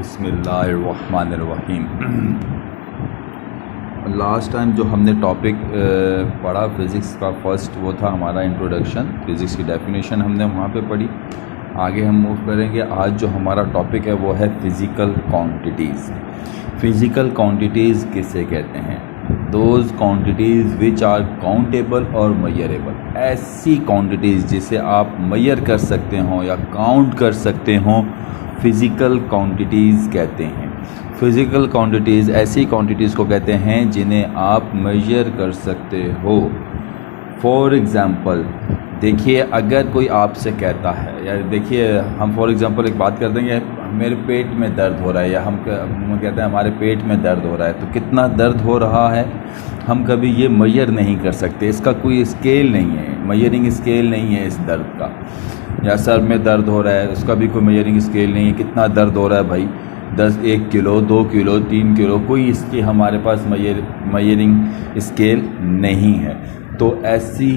बिस्मिल्लाहिर्रहमानिर्रहीम। Last time जो हमने टॉपिक पढ़ा फ़िज़िक्स का फर्स्ट, वो था हमारा इंट्रोडक्शन। फ़िज़िक्स की डेफिनेशन हमने वहाँ पे पढ़ी। आगे हम मूव करेंगे। आज जो हमारा टॉपिक है वो है फ़िज़िकल क्वांटिटीज़। फ़िज़िकल क्वांटिटीज़ किसे कहते हैं? Those quantities which are countable और मेजरेबल। ऐसी क्वांटिटीज़ जिसे आप मेजर कर सकते हो या काउंट कर सकते हो, फ़िज़िकल क्वांटिटीज़ कहते हैं। फ़िज़िकल क्वांटिटीज़ ऐसी क्वांटिटीज़ को कहते हैं जिन्हें आप मेजर कर सकते हो। फॉर एग्ज़ाम्पल देखिए, अगर कोई आपसे कहता है, या देखिए हम फॉर एग्ज़ाम्पल एक बात कर देंगे, मेरे पेट में दर्द हो रहा है, या हम कहते हैं हमारे पेट में दर्द हो रहा है, तो कितना दर्द हो रहा है हम कभी ये मेजर नहीं कर सकते। इसका कोई स्केल नहीं है, मेजरिंग स्केल नहीं है इस दर्द का। या सर में दर्द हो रहा है, उसका भी कोई मेजरिंग स्केल नहीं है। कितना दर्द हो रहा है भाई, 1 किलो, 2 किलो, 3 किलो, कोई इसकी हमारे पास मेजरिंग स्केल नहीं है। तो ऐसी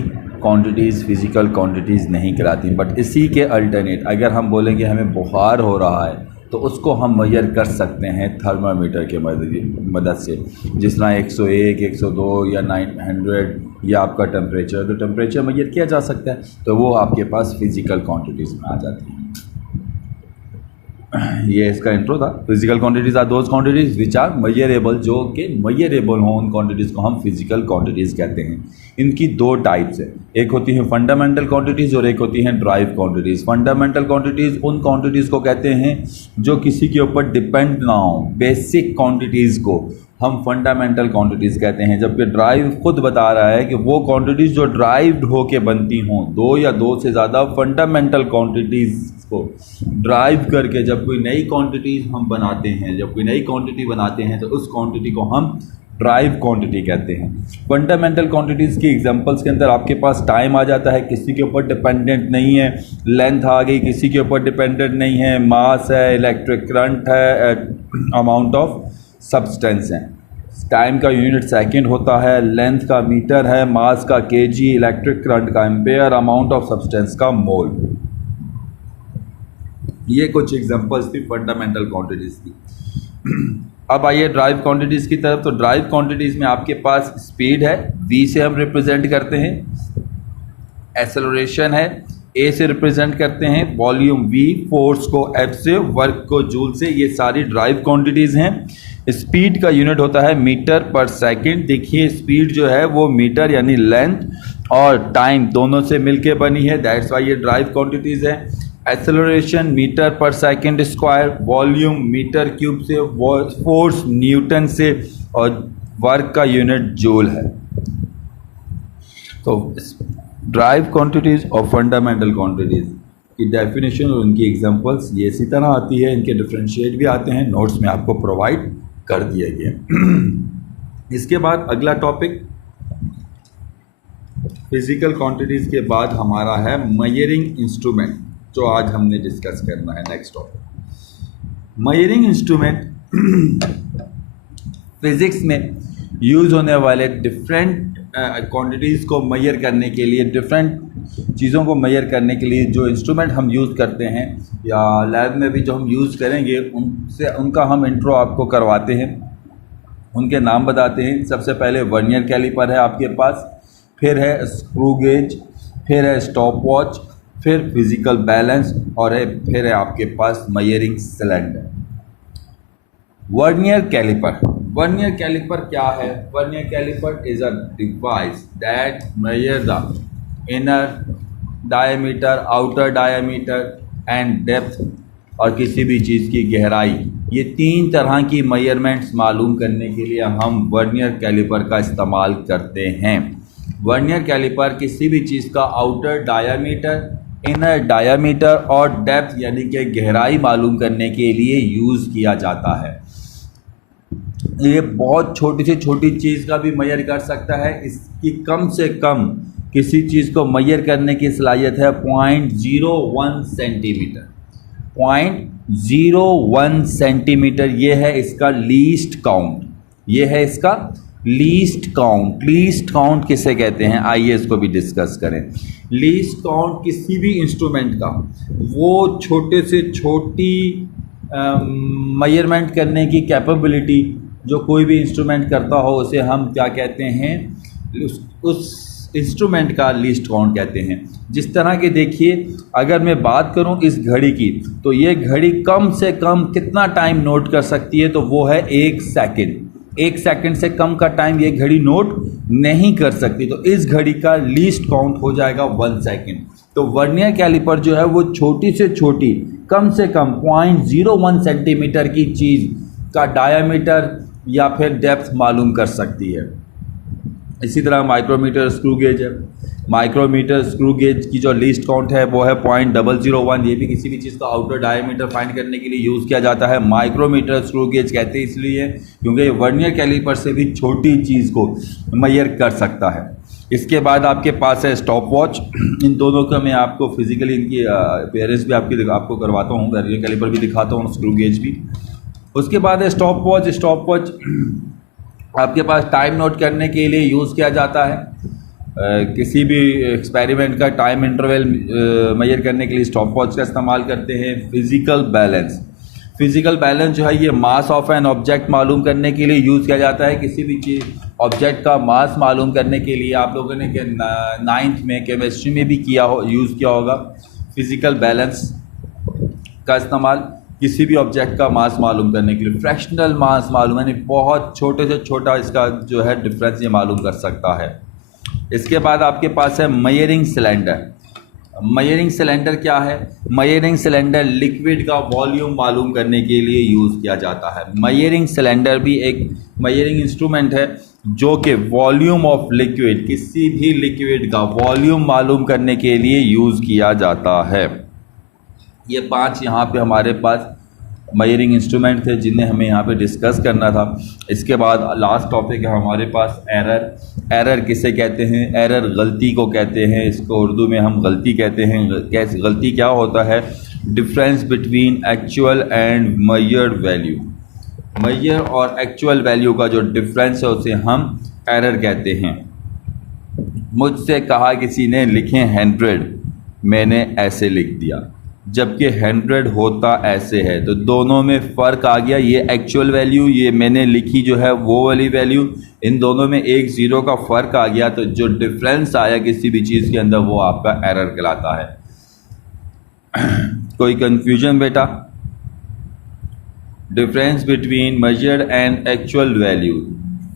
क्वांटिटीज़ फ़िज़िकल क्वांटिटीज़ नहीं कहलाती। बट इसी के अल्टरनेट अगर हम बोलेंगे हमें बुखार हो रहा है, तो उसको हम मेजर कर सकते हैं थर्मामीटर के मदद से। जिस तरह 101, 102 या 900 या आपका टेम्परेचर, तो टेम्परेचर मेजर किया जा सकता है, तो वो आपके पास फ़िज़िकल क्वांटिटीज़ में आ जाती हैं। ये इसका इंट्रो था। Physical quantities are those quantities which are measurable. जो कि मेजरेबल हों, उन क्वांटिटीज़ को हम फिजिकल क्वांटिटीज़ कहते हैं। इनकी 2 टाइप्स है, एक होती है फंडामेंटल क्वांटिटीज़ और एक होती हैं ड्राइव क्वांटिटीज़। फंडामेंटल क्वांटिटीज़ उन क्वांटिटीज़ को कहते हैं जो किसी के ऊपर डिपेंड ना हो। बेसिक क्वांटिटीज़ को हम फंडामेंटल क्वांटिटीज़ कहते हैं, जबकि ड्राइव खुद बता रहा है कि वो क्वांटिटीज़ जो ड्राइव्ड होके बनती हों, 2 या 2 से ज़्यादा फंडामेंटल क्वांटिटीज़ को ड्राइव करके जब कोई नई क्वांटिटीज़ हम बनाते हैं, जब कोई नई क्वांटिटी बनाते हैं, तो उस क्वांटिटी को हम ड्राइव क्वांटिटी कहते हैं। फंडामेंटल क्वांटिटीज़ की एग्जांपल्स के अंदर आपके पास टाइम आ जाता है, किसी के ऊपर डिपेंडेंट नहीं है। लेंथ आ गई, किसी के ऊपर डिपेंडेंट नहीं है। मास है, इलेक्ट्रिक करंट है, अमाउंट ऑफ सब्सटेंस है। टाइम का यूनिट सेकंड होता है, लेंथ का मीटर है, मास का केजी, इलेक्ट्रिक करंट का एम्पेयर, अमाउंट ऑफ सब्सटेंस का मोल। ये कुछ एग्जांपल्स थी फंडामेंटल क्वांटिटीज़ की। अब आइए ड्राइव क्वांटिटीज़ की तरफ। तो ड्राइव क्वांटिटीज़ में आपके पास स्पीड है, v से हम रिप्रेजेंट करते हैं। एक्सेलरेशन है, a से रिप्रेजेंट करते हैं। वॉल्यूम v, फोर्स को f से, वर्क को जूल से। ये सारी ड्राइव क्वांटिटीज़ हैं। स्पीड का यूनिट होता है मीटर पर सेकंड। देखिए स्पीड जो है वो मीटर यानी लेंथ और टाइम दोनों से मिलके बनी है, दैट्स वाई ये ड्राइव क्वांटिटीज़ है। Acceleration metre per second square, volume metre cube से, फोर्स न्यूटन से, और वर्क का यूनिट जूल है। तो ड्राइव क्वांटिटीज़ और फंडामेंटल क्वांटिटीज़ की डेफिनेशन और उनकी एग्जांपल्स ये इसी तरह आती है। इनके डिफरेंशिएट भी आते हैं, नोट्स में आपको प्रोवाइड कर दिए गए। इसके बाद अगला टॉपिक, फिजिकल क्वांटिटीज़ के बाद हमारा है मेजरिंग इंस्ट्रूमेंट, जो आज हमने डिस्कस करना है। Next topic measuring instrument. Physics में यूज़ होने वाले डिफरेंट क्वांटिटीज़ को मेजर करने के लिए, डिफरेंट चीज़ों को मेजर करने के लिए जो इंस्ट्रूमेंट हम यूज़ करते हैं, या लैब में भी जो हम यूज़ करेंगे, उनका हम इंट्रो आपको करवाते हैं, उनके नाम बताते हैं। सबसे पहले वर्नियर कैलिपर है आपके पास, फिर है स्क्रू गेज, फिर है स्टॉप वॉच, फिर फिजिकल बैलेंस, और फिर है आपके पास measuring cylinder. Vernier calliper. Vernier calliper क्या है? Vernier calliper is a device that measure the inner diameter, outer diameter and depth, और किसी भी चीज़ की गहराई। ये 3 तरह की मेजरमेंट्स मालूम करने के लिए हम वर्नियर कैलिपर का इस्तेमाल करते हैं। वर्नियर कैलिपर किसी भी चीज़ का आउटर डायमीटर, इनर डायमीटर और डेप्थ यानी कि गहराई मालूम करने के लिए यूज़ किया जाता है। ये बहुत छोटी से छोटी चीज़ का भी मेजर कर सकता है। इसकी कम से कम किसी चीज़ को मेजर करने की सलाहियत है 0.01 सेंटीमीटर। 0.01 सेंटीमीटर ये है इसका लीस्ट काउंट। ये है इसका लीस्ट काउंट। लीस्ट काउंट किसे कहते हैं, आइए इसको भी डिस्कस करें। लीस्ट काउंट किसी भी इंस्ट्रूमेंट का वो छोटे से छोटी मेजरमेंट करने की कैपेबिलिटी जो कोई भी इंस्ट्रूमेंट करता हो उसे हम क्या कहते हैं, उस इंस्ट्रूमेंट का लीस्ट काउंट कहते हैं। जिस तरह के देखिए, अगर मैं बात करूं इस घड़ी की, तो ये घड़ी कम से कम कितना टाइम नोट कर सकती है, तो वो है 1 सेकंड। 1 सेकंड से कम का टाइम ये घड़ी नोट नहीं कर सकती, तो इस घड़ी का लीस्ट काउंट हो जाएगा 1 सेकंड। तो वर्नियर कैलिपर जो है वो छोटी से छोटी, कम से कम 0.01 सेंटीमीटर की चीज़ का डायामीटर या फिर डेप्थ मालूम कर सकती है। इसी तरह माइक्रोमीटर स्क्रू गेज है। माइक्रोमीटर स्क्रू गेज की जो लीस्ट काउंट है वो है 0.001। ये भी किसी भी चीज़ का आउटर डायमीटर फाइंड करने के लिए यूज़ किया जाता है। माइक्रोमीटर स्क्रू गेज कहते हैं इसलिए क्योंकि ये वर्नियर कैलिपर से भी छोटी चीज़ को मेजर कर सकता है। इसके बाद आपके पास है स्टॉप वॉच। इन दोनों का मैं आपको फिजिकली इनकी पेयरेंस भी आपको करवाता हूँ, वर्नियर कैलिपर भी दिखाता हूँ, स्क्रू गेज भी। उसके बाद है स्टॉप वॉच। स्टॉप वॉच आपके पास टाइम नोट करने के लिए यूज़ किया जाता है। किसी भी एक्सपेरिमेंट का टाइम इंटरवल मेजर करने के लिए स्टॉप वॉच का इस्तेमाल करते हैं। Physical balance. फिज़िकल बैलेंस जो है ये मास ऑफ एन ऑब्जेक्ट मालूम करने के लिए यूज़ किया जाता है। किसी भी चीज़ ऑब्जेक्ट का मास मालूम करने के लिए आप लोगों ने 9th में केमिस्ट्री में भी यूज़ किया होगा फिज़िकल बैलेंस का इस्तेमाल। किसी भी ऑब्जेक्ट का मास मालूम करने के लिए फ्रैक्शनल मास मालूम, यानी बहुत छोटे से छोटा इसका जो है डिफरेंस ये मालूम कर सकता है। इसके बाद आपके पास है मेजरिंग सिलेंडर। मेजरिंग सिलेंडर क्या है? मेजरिंग सिलेंडर लिक्विड का वॉल्यूम मालूम करने के लिए यूज़ किया जाता है। मेजरिंग सिलेंडर भी एक मेजरिंग इंस्ट्रूमेंट है जो कि वॉल्यूम ऑफ लिक्विड, किसी भी लिक्विड का वॉल्यूम मालूम करने के लिए यूज़ किया जाता है। ये 5 यहाँ पे हमारे पास मेजरिंग इंस्ट्रूमेंट थे जिन्हें हमें यहाँ पे डिस्कस करना था। इसके बाद लास्ट टॉपिक है हमारे पास एरर। एरर किसे कहते हैं? एरर गलती को कहते हैं। इसको उर्दू में हम गलती कहते हैं। कैसे गलती क्या होता है? Difference between actual and measured value. Measure और एक्चुअल वैल्यू का जो डिफरेंस है उसे हम एरर कहते हैं। मुझसे कहा किसी ने लिखें 100, मैंने ऐसे लिख दिया, जबकि 100 होता ऐसे है, तो दोनों में फ़र्क आ गया। ये एक्चुअल वैल्यू, ये मैंने लिखी जो है वो वाली वैल्यू, इन दोनों में 1 0 का फ़र्क आ गया। तो जो डिफरेंस आया किसी भी चीज़ के अंदर वो आपका एरर कहलाता है। कोई कंफ्यूजन बेटा? Difference between measured and actual value,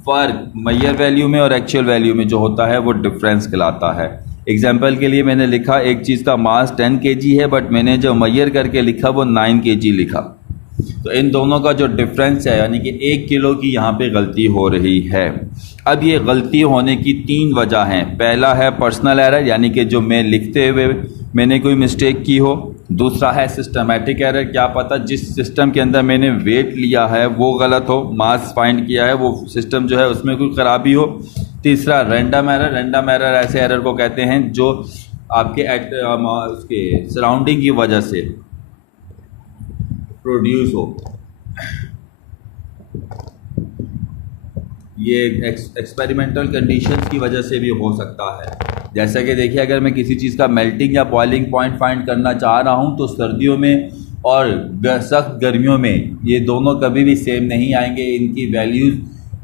फ़र्क मेजर वैल्यू में और एक्चुअल वैल्यू में जो होता है वो डिफरेंस कहलाता है। एग्जाम्पल के लिए मैंने लिखा एक चीज़ का मास 10 kg है, बट मैंने जो मेजर करके लिखा वो 9 kg लिखा। तो इन दोनों का जो डिफरेंस है यानी कि 1 किलो की यहाँ पे गलती हो रही है। अब ये गलती होने की 3 वजह हैं। पहला है पर्सनल एरर, यानी कि जो मैं लिखते हुए मैंने कोई मिस्टेक की हो। दूसरा है सिस्टमेटिक एरर, क्या पता जिस सिस्टम के अंदर मैंने वेट लिया है वो गलत हो, मास फाइंड किया है वो सिस्टम जो है उसमें कोई ख़राबी हो। तीसरा रैंडम एरर। रैंडम एरर ऐसे एरर को कहते हैं जो आपके उसके सराउंडिंग की वजह से प्रोड्यूस हो। ये एक्सपेरिमेंटल कंडीशंस की वजह से भी हो सकता है। जैसा कि देखिए, अगर मैं किसी चीज़ का मेल्टिंग या बॉइलिंग पॉइंट फाइंड करना चाह रहा हूँ तो सर्दियों में और सख्त गर्मियों में ये दोनों कभी भी सेम नहीं आएंगे। इनकी वैल्यूज़,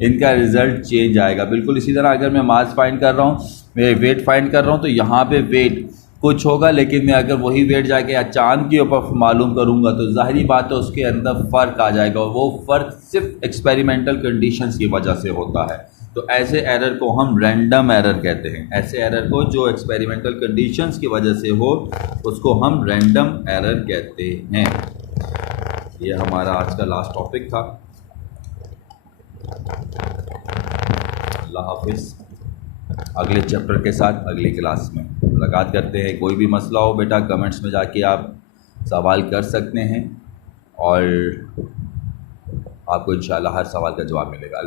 इनका रिज़ल्ट चेंज आएगा। बिल्कुल इसी तरह अगर मैं मास फाइंड कर रहा हूँ, मैं वेट फाइंड कर रहा हूँ, तो यहाँ पे वेट कुछ होगा, लेकिन मैं अगर वही वेट जाके चांद के ऊपर मालूम करूँगा तो ज़ाहिरी बात है उसके अंदर फ़र्क आ जाएगा, और वो फ़र्क सिर्फ एक्सपेरिमेंटल कंडीशंस की वजह से होता है। तो ऐसे एरर को हम रैंडम एरर कहते हैं। ऐसे एरर को जो एक्सपेरिमेंटल कंडीशंस की वजह से हो उसको हम रैंडम एरर कहते हैं। ये हमारा आज का लास्ट टॉपिक था। अल्लाह हाफिज़। अगले चैप्टर के साथ अगली क्लास में मुलाकात करते हैं। कोई भी मसला हो बेटा कमेंट्स में जाके आप सवाल कर सकते हैं और आपको इंशाल्लाह हर सवाल का जवाब मिलेगा।